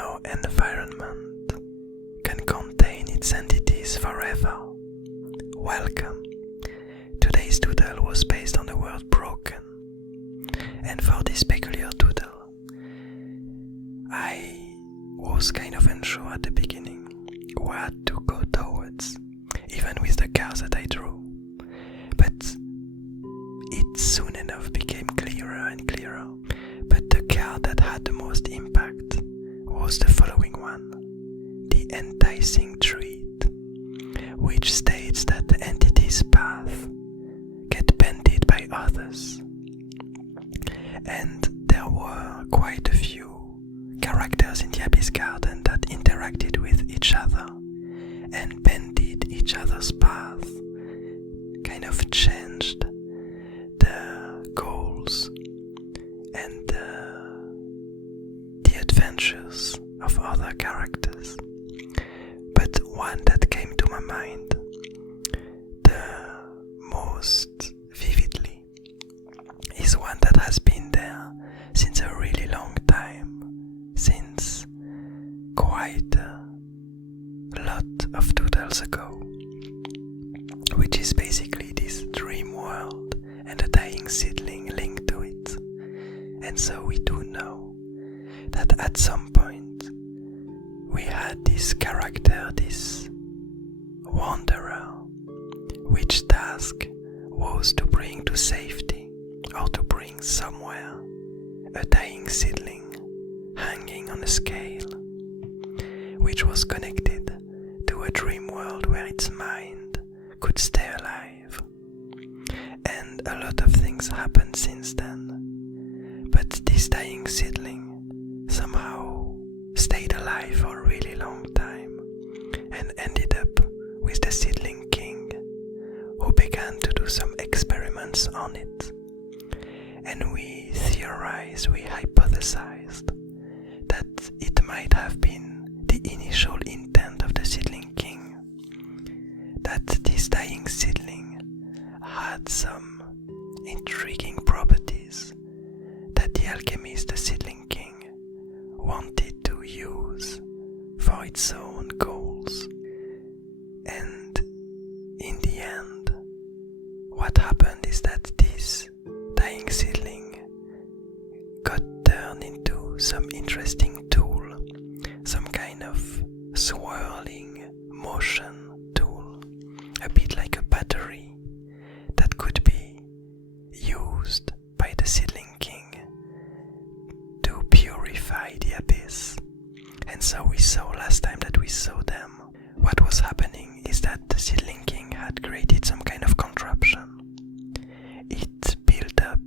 no environment can contain its entities forever. Welcome. Today's doodle was based on the word broken. And for this peculiar doodle, I was kind of unsure at the beginning where to go towards, even with the cards that I drew. But it soon enough became clearer and clearer. But the card that had the most impact was the following one, the enticing treat, which states that the entity's path get bended by others. And there were quite a few characters in the Abyss Garden that interacted with each other and bended each other's path, kind of changed the goals and the adventures of other characters. But one that came to my mind the most vividly is one that has been there since a really long time, since quite a lot of doodles ago, which is basically this dream world and a dying seedling linked to it. And so we do know that at some point we had this character, this wanderer, which task was to bring to safety or to bring somewhere a dying seedling hanging on a scale, which was connected to a dream world where its mind could stay alive. And a lot of things happened since then, but this dying seedling somehow stayed alive for a really long time and ended up with the seedling king, who began to do some experiments on it. And we theorized, we hypothesized that it might have been the initial intent of the seedling king, that this dying seedling had some intriguing properties that the alchemist, the seedling king, wanted to use for its own goals. And in the end, what happened is that this dying seedling got turned into some interesting tool, some kind of swirling motion tool, a bit like a battery that could be used by the seedling king to purify the abyss. And so we saw last time that we saw them, what was happening is that the seedling king had created some kind of contraption. It built up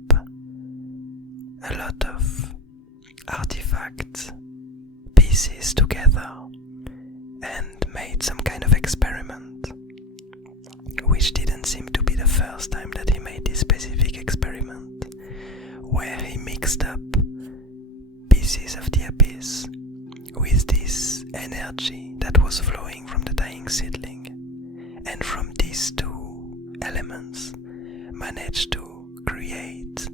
a lot of artifacts, pieces together, and made some kind of experiment, which didn't seem to be the first time that he made this specific experiment, where he mixed up pieces of the abyss with this energy that was flowing from the dying seedling, and from these two elements managed to create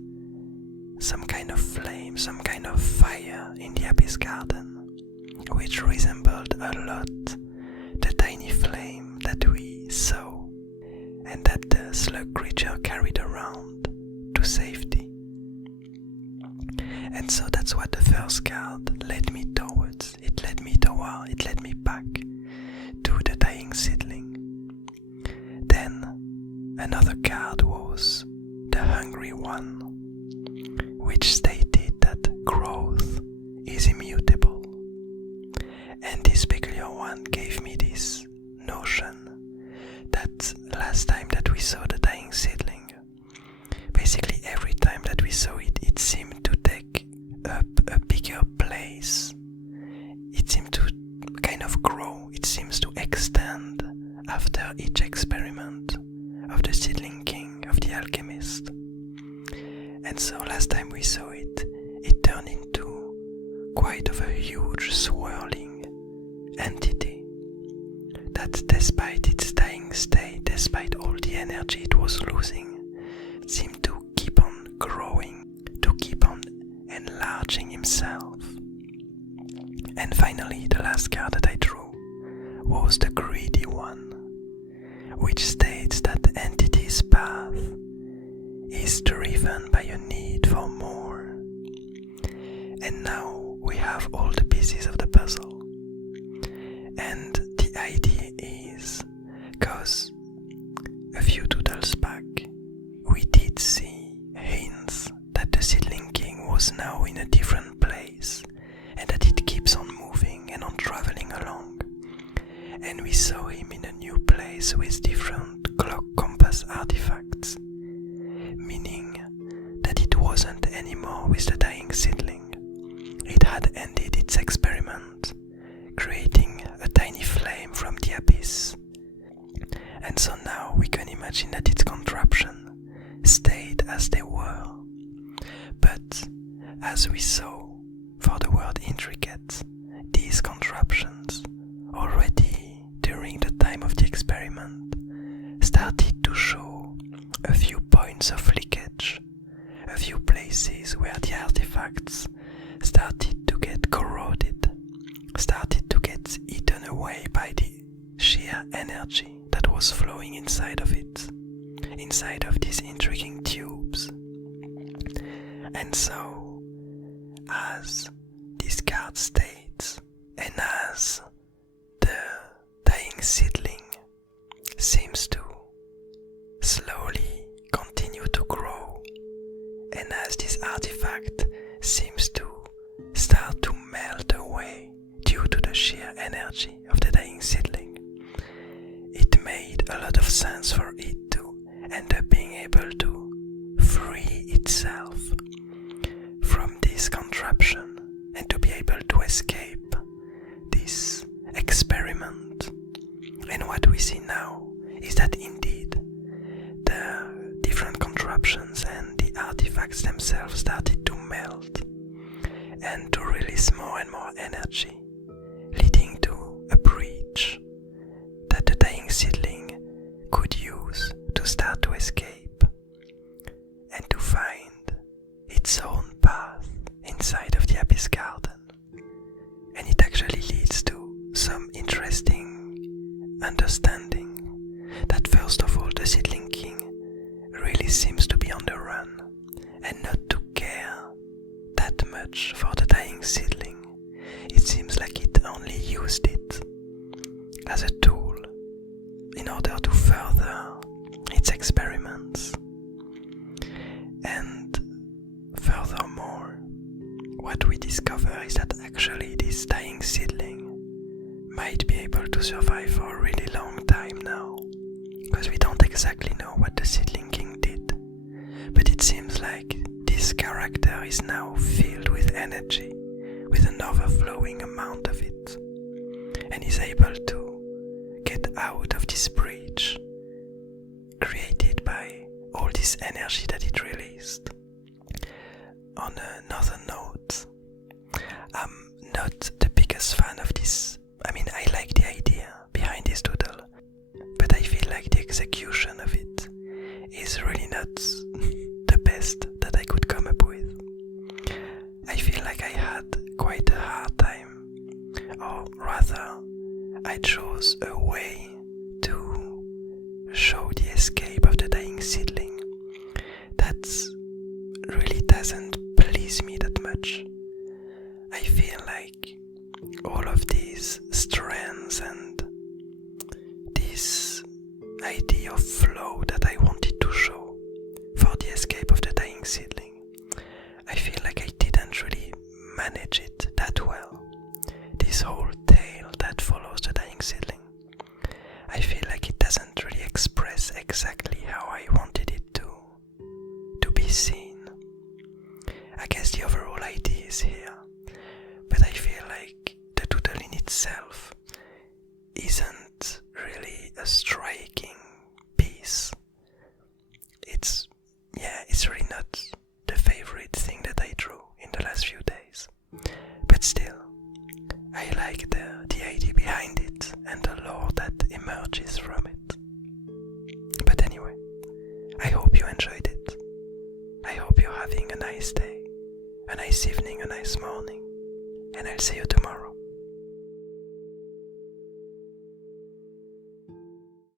some kind of flame, some kind of fire in the Abyss Garden, which resembled a lot the tiny flame that we saw and that the slug creature carried around to safety. And so that's what the first card led me towards. It led me back to the dying seedling. Then another card was the hungry one, which stated that growth is immutable. And this peculiar one gave me this notion that last time that we saw the dying seedling, basically every time that we saw it, it seemed to take up a bigger place. It seemed to kind of grow, it seems to extend after each experiment of the seedling king, of the alchemist. And so last time we saw it, it turned into quite of a huge swirling entity that, despite its dying state, despite all the energy it was losing, seemed to keep on growing, to keep on enlarging himself. And finally, the last card that I drew was the greedy one, which states that the entity's path is driven by a need for more. And now we have all the pieces of the puzzle. And the idea is, because a few doodles back, we did see hints that the Seedling King was now in a different place, and that it keeps on moving and on traveling along. And we saw him in a new place with different clock compass artifacts, meaning that it wasn't anymore with the dying seedling. It had ended its experiment, creating a tiny flame from the abyss. And so now we can imagine that its contraption stayed as they were. But as we saw, for the word intricate, these contraptions, already during the time of the experiment, started to show a few points of leakage, a few places where the artifacts started to get corroded, started to get eaten away by the sheer energy that was flowing inside of it, inside of these intriguing tubes. And so, as this card states, and as the dying seedling seems to slowly continue to grow, and as this artifact seems to start to melt away due to the sheer energy of the dying seedling, it made a lot of sense for it to end up being able to free itself from this contraption and to be able to escape this experiment. And what we see now is that indeed the different contraptions and the artifacts themselves started to melt and to release more and more energy, leading to a breach that the dying seedling could use to start to escape and to find its own path inside of the Abyss Garden. And it actually leads to some interesting understanding that first of all the Seedling King really seems to be on the run and not to care that much for the dying seedling. It seems like it only used it as a tool in order to further its experiments. And furthermore, what we discover is that actually this dying seedling might be able to survive for a really long time now, because we don't exactly know what the Seedling King did, but it seems like this character is now filled with energy, with an overflowing amount of it, and is able to get out of this breach created by all this energy that it released. On another note, I'm not the biggest fan of this. I mean, I like the idea behind this doodle, but I feel like the execution of it is really not the best that I could come up with. I feel like I had quite a hard time, or rather, I chose a way to show the escape of the dying seedling that really doesn't please me that much. I feel like all of these strands and this idea of flow that I wanted to show for the escape of the dying seedling, I feel like I didn't really manage it that well. This whole tale that follows the dying seedling, I feel like it doesn't really express exactly how I wanted it to be seen. I guess the overall idea is here, but I feel like the doodle in itself isn't really a striking piece. It's really not the favorite thing that I drew in the last few days, but still, I like the idea behind it and the lore that emerges from it. But anyway, I hope you enjoyed it. I hope you're having a nice day, a nice evening, a nice morning, and I'll see you tomorrow.